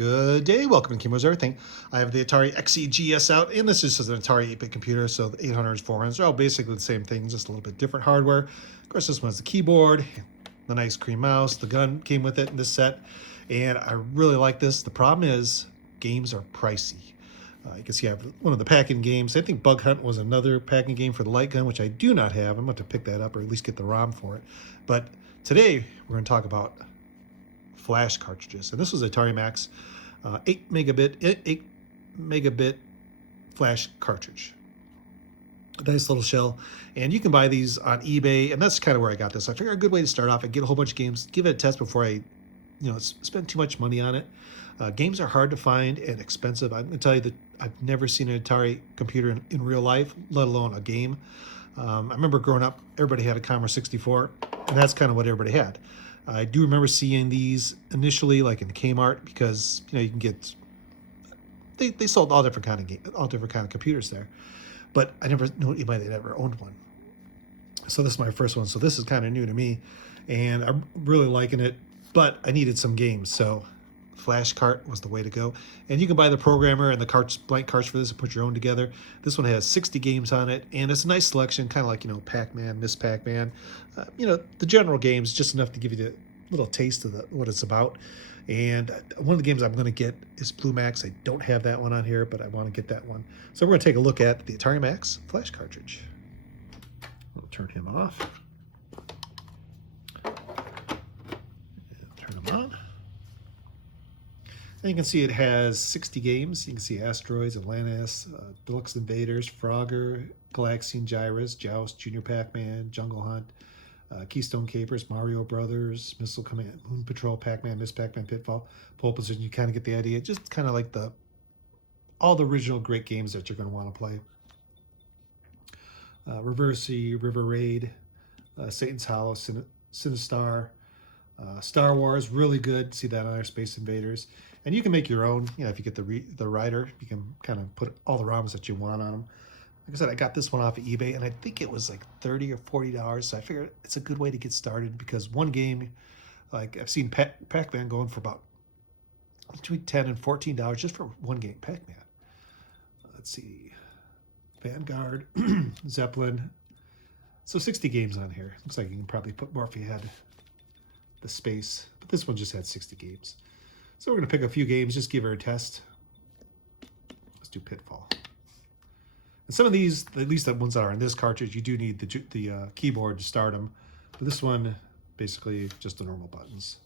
Good day, welcome to Kimbo's Everything. I have the Atari XEGS out, and this is just an Atari 8-bit computer, so the 800s, 400s are all basically the same thing, just a little bit different hardware. Of course, this one has the keyboard, the nice cream mouse, the gun came with it in this set, and I really like this. The problem is, games are pricey. You can see I have one of the packing games. I think Bug Hunt was another packing game for the light gun, which I do not have. I'm going to pick that up or at least get the ROM for it. But today, we're going to talk about flash cartridges. And this was AtariMax 8 megabit flash cartridge. A nice little shell. And you can buy these on eBay, and that's kind of where I got this. I figured a good way to start off and get a whole bunch of games, give it a test before I spend too much money on it. Games are hard to find and expensive. I'm going to tell you that I've never seen an Atari computer in real life, let alone a game. I remember growing up, everybody had a Commodore 64, and that's kind of what everybody had. I do remember seeing these initially, like in Kmart, because you can get they sold all different kind of computers there, but I never knew anybody that ever owned one. So this is my first one. So this is kind of new to me, and I'm really liking it. But I needed some games, so flash cart was the way to go. And you can buy the programmer and the blank carts for this and put your own together. This one has 60 games on it, and it's a nice selection, kind of like Pac-Man, Miss Pac-Man. The general games, just enough to give you the little taste of what it's about. And one of the games I'm going to get is Blue Max. I don't have that one on here, but I want to get that one. So we're going to take a look at the AtariMax flash cartridge. We'll turn him off. Turn him on. And you can see it has 60 games. You can see Asteroids, Atlantis, Deluxe Invaders, Frogger, Galaxian Gyras, Joust, Junior Pac-Man, Jungle Hunt, Keystone Capers, Mario Brothers, Missile Command, Moon Patrol, Pac-Man, Miss Pac-Man, Pitfall, Pole Position. You kind of get the idea. Just kind of like all the original great games that you're going to want to play. Reversi, River Raid, Satan's Hollow, Sinistar, Star Wars, really good. See that on our Space Invaders. And you can make your own, if you get the rider, you can kind of put all the ROMs that you want on them. Like I said, I got this one off of eBay, and I think it was like $30 or $40. So I figured it's a good way to get started because one game, like I've seen Pac-Man going for about between $10 and $14 just for one game, Pac-Man. Let's see, Vanguard, Zeppelin. So 60 games on here. Looks like you can probably put more if you had the space, but this one just had 60 games. So we're going to pick a few games, just give her a test. Let's do Pitfall. And some of these, at least the ones that are in this cartridge, you do need the keyboard to start them. But this one, basically just the normal buttons.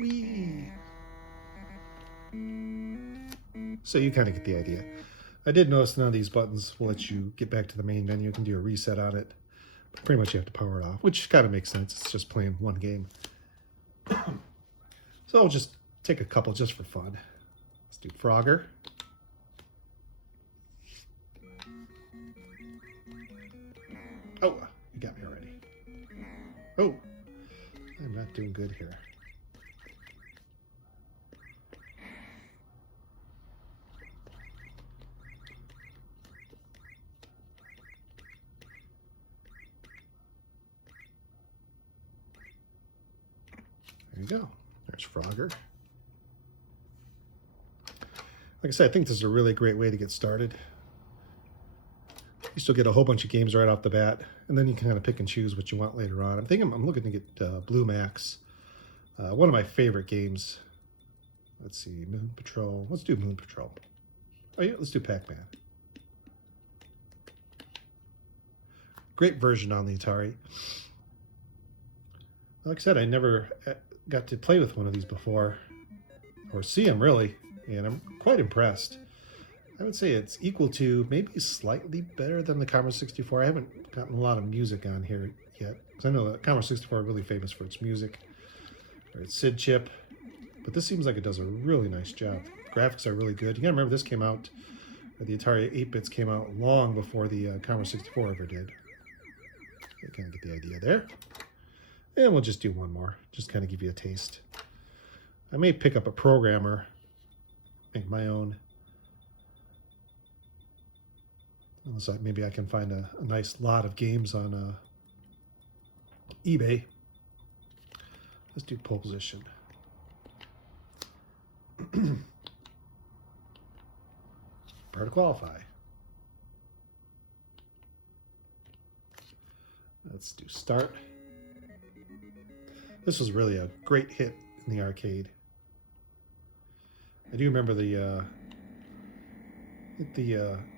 Whee! So you kind of get the idea. I did notice none of these buttons will let you get back to the main menu. You can do a reset on it. But pretty much you have to power it off, which kind of makes sense. It's just playing one game. So I'll just take a couple just for fun. Let's do Frogger. Oh, you got me already. Oh, I'm not doing good here. There you go. There's Frogger. Like I said, I think this is a really great way to get started. You still get a whole bunch of games right off the bat, and then you can kind of pick and choose what you want later on. I'm looking to get Blue Max. One of my favorite games. Let's see, Moon Patrol. Let's do Moon Patrol. Oh yeah, let's do Pac-Man. Great version on the Atari. Like I said, I never got to play with one of these before, or see them really, and I'm quite impressed. I would say it's equal to, maybe slightly better than the Commodore 64. I haven't gotten a lot of music on here yet, because I know the Commodore 64 is really famous for its music, or its SID chip, but this seems like it does a really nice job. Graphics are really good. You gotta remember this came out, the Atari 8-bits came out long before the Commodore 64 ever did. You kind of get the idea there. And we'll just do one more, just kind of give you a taste. I may pick up a programmer, make my own. So maybe I can find a nice lot of games on eBay. Let's do pole position. Prepare to qualify. Let's do start. This was really a great hit in the arcade. I do remember the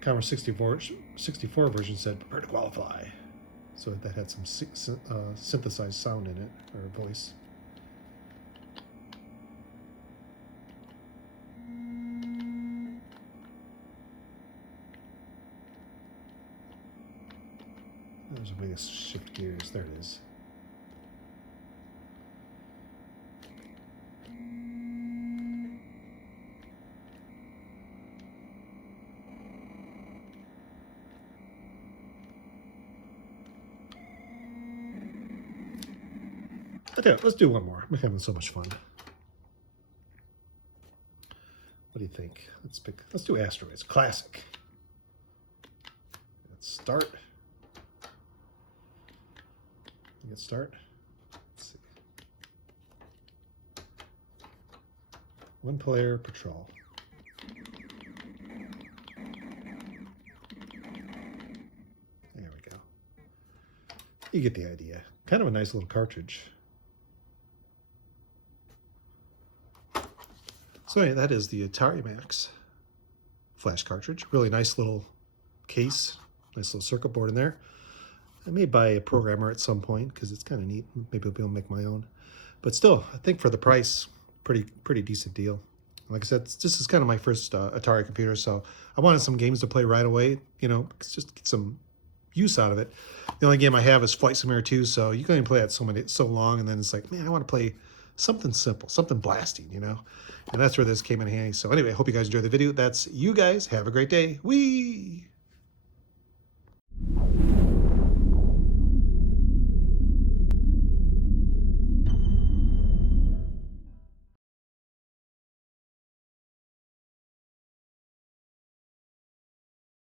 Commodore 64 version said prepare to qualify, so that had some synthesized sound in it, or voice. There's a way to shift gears. There it is. Okay, let's do one more. I'm having so much fun. What do you think? Let's do Asteroids. Classic. Let's start. Get start. Let's see. One player patrol. There we go. You get the idea. Kind of a nice little cartridge. So anyway, that is the AtariMax flash cartridge. Really nice little case, nice little circuit board in there. I may buy a programmer at some point because it's kind of neat. Maybe I'll be able to make my own. But still, I think for the price, pretty decent deal. Like I said, this is kind of my first Atari computer, so I wanted some games to play right away, you know, just get some use out of it. The only game I have is Flight Simulator 2, so you can only play that so long, and then it's like, man, I want to play something simple, something blasting, you know? And that's where this came in handy. So anyway, I hope you guys enjoyed the video. That's you guys. Have a great day. Whee!